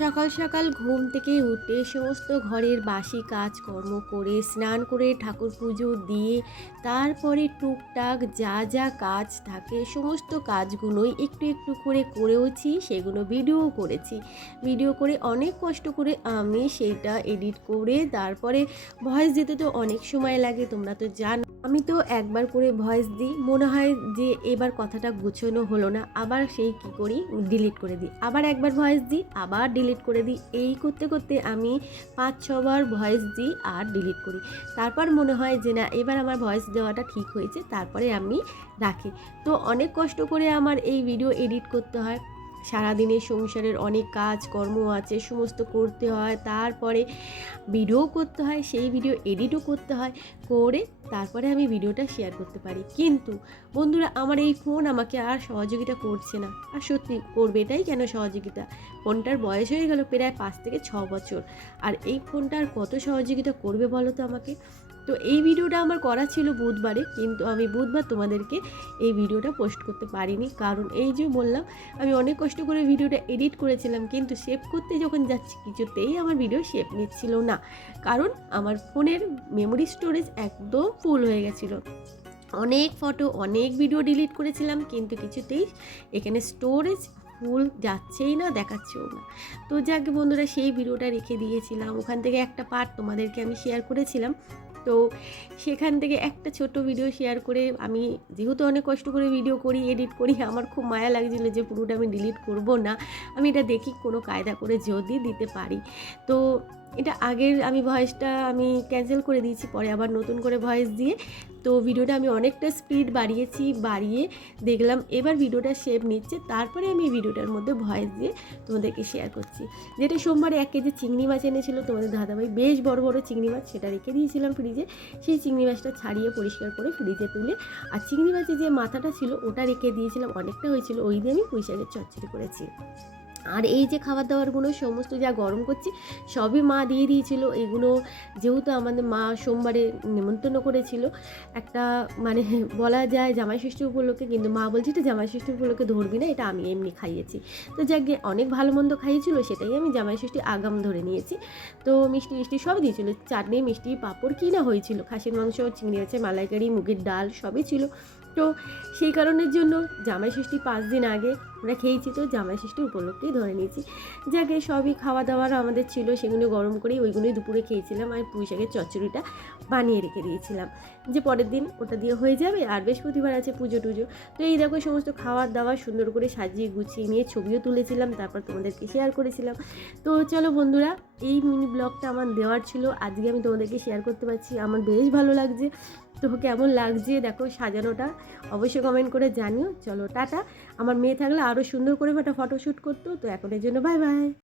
সকাল সকাল ঘুম থেকে উঠে সমস্ত ঘরের বাসি কাজকর্ম করে স্নান করে ঠাকুর পুজো দিয়ে তারপরে টুকটাক যা যা কাজ থাকে সমস্ত কাজগুলোই একটু একটু করে করেওছি, সেগুলো ভিডিও করেছি। ভিডিও করে অনেক কষ্ট করে আমি সেইটা এডিট করে তারপরে ভয়েস দিতে তো অনেক সময় লাগে, তোমরা তো জানো। আমি তো একবার করে ভয়েস দিই, মনে হয় যে এবার কথাটা গুছোনো হলো না, আবার সেই কী করি ডিলিট করে দিই, আবার একবার ভয়েস দিই আবার ডিলিট করে দিই। এই করতে করতে আমি 5-6বার ভয়েস দিই আর ডিলিট করি। তারপর মনে হয় যে না, এবার আমার ভয়েস দেওয়াটা ঠিক হয়েছে, তারপরে আমি রাখি। তো অনেক কষ্ট করে আমার এই ভিডিও এডিট করতে হয়। সারাদিনের সংসারের অনেক কাজ কর্ম আছে, সমস্ত করতে হয়, তারপরে ভিডিও করতে হয়, সেই ভিডিও এডিটও করতে হয়, করে তারপরে আমি ভিডিওটা শেয়ার করতে পারি। কিন্তু বন্ধুরা, আমার এই ফোন আমাকে আর সহযোগিতা করছে না। আর সত্যি করবে এটাই কেন সহযোগিতা? ফোনটার বয়স হয়ে গেল প্রায় 5 থেকে 6 বছর, আর এই ফোনটা আর কত সহযোগিতা করবে বলো তো আমাকে? তো এই ভিডিওটা আমার করা ছিল বুধবারে, কিন্তু আমি বুধবার তোমাদেরকে এই ভিডিওটা পোস্ট করতে পারিনি। কারণ এই যে বললাম, আমি অনেক কষ্ট করে ভিডিওটা এডিট করেছিলাম, কিন্তু সেভ করতে যখন যাচ্ছি কিছুতেই আমার ভিডিও সেভ নিচ্ছিল না। কারণ আমার ফোনের মেমোরি স্টোরেজ একদম ফুল হয়ে গেছিলো। অনেক ফটো অনেক ভিডিও ডিলিট করেছিলাম, কিন্তু কিছুতেই এখানে স্টোরেজ ফুল যাচ্ছেই না, দেখাচ্ছেও না। তো যাকে বন্ধুরা, সেই ভিডিওটা রেখে দিয়েছিলাম, ওখান থেকে একটা পার্ট তোমাদেরকে আমি শেয়ার করেছিলাম। তো সেখান থেকে একটা ছোট ভিডিও শেয়ার করে, আমি যেহেতু অনেক কষ্ট করে ভিডিও করি এডিট করি, আমার খুব মায়া লাগছিলো যে পুরোটা আমি ডিলিট করব না, আমি এটা দেখি কোনো কায়দা করে যদি দিতে পারি। তো এটা আগের আমি ভয়েসটা আমি ক্যান্সেল করে দিয়েছি, পরে আবার নতুন করে ভয়েস দিয়ে তো ভিডিওটা আমি অনেকটা স্পিড বাড়িয়ে দেখলাম এবার ভিডিওটা সেভ নিচ্ছে, তারপরে আমি ভিডিওটার মধ্যে ভয়েস দিয়ে তোমাদেরকে শেয়ার করছি। যেটা সোমবারে 1 কেজি চিংড়ি মাছ এনেছিল তোমাদের দাদাভাই, বেশ বড় বড় চিংড়ি মাছ, সেটা রেখে দিয়েছিলাম ফ্রিজে। সেই চিংড়ি মাছটা ছাড়িয়ে পরিষ্কার করে ফ্রিজে তুলে, আর চিংড়ি মাছের যে মাথাটা ছিল ওটা রেখে দিয়েছিলাম, অনেকটা হয়েছিল, ওই দিয়ে আমি পুঁই শাকের চচ্চড়ি করেছি। আর এই যে খাবার দাবারগুলো সমস্ত যা গরম করছি সবই মা দিয়ে দিয়েছিল। এগুলো যেহেতু আমাদের মা সোমবারে নেমন্তন্ন করেছিল একটা, মানে বলা যায় জামাই ষষ্ঠী উপলক্ষে, কিন্তু মা বলছে এটা জামাই ষষ্ঠী উপলক্ষে ধরবি না, এটা আমি এমনি খাইয়েছি। তো যাকে অনেক ভালো মন্দ খাইয়েছিল, সেটাই আমি জামাই ষষ্ঠী আগাম ধরে নিয়েছি। তো মিষ্টি সবই দিয়েছিলো, চাটনি মিষ্টি পাঁপড় কী না হয়েছিল, খাসির মাংস চিংড়ি মাছের মালাইকারি মুগের ডাল সবই ছিল। তো সেই কারণের জন্য জামাই ষষ্ঠী 5 দিন আগে আমরা খেয়েছি, তো জামাই ষষ্ঠী উপলক্ষেই ধরে নিয়েছি। যাকে সবই খাওয়া দাওয়ার আমাদের ছিল, সেগুলো গরম করেই ওইগুলোই দুপুরে খেয়েছিলাম, আর পুঁই শাকের চচ্চড়িটা বানিয়ে রেখে দিয়েছিলাম যে পরের দিন ওটা দিয়ে হয়ে যাবে, আর বৃহস্পতিবার আছে পুজো টুজো। তো এই দেখো সমস্ত খাওয়ার দাওয়ার সুন্দর করে সাজিয়ে গুছিয়ে নিয়ে ছবিও তুলেছিলাম, তারপর তোমাদেরকে শেয়ার করেছিলাম। তো চলো বন্ধুরা, এই মিনি ব্লগটা আমার দেওয়ার ছিল, আজকে আমি তোমাদেরকে শেয়ার করতে পারছি, আমার বেশ ভালো লাগছে। তো কেমন লাগছে দেখো সাজানোটা, অবশ্যই কমেন্ট করে জানিও। চলো টাটা। আমার মেয়ে থাকলে আরও সুন্দর করে একটা ফটোশ্যুট করতো। তো এখন এর জন্য বাই বাই।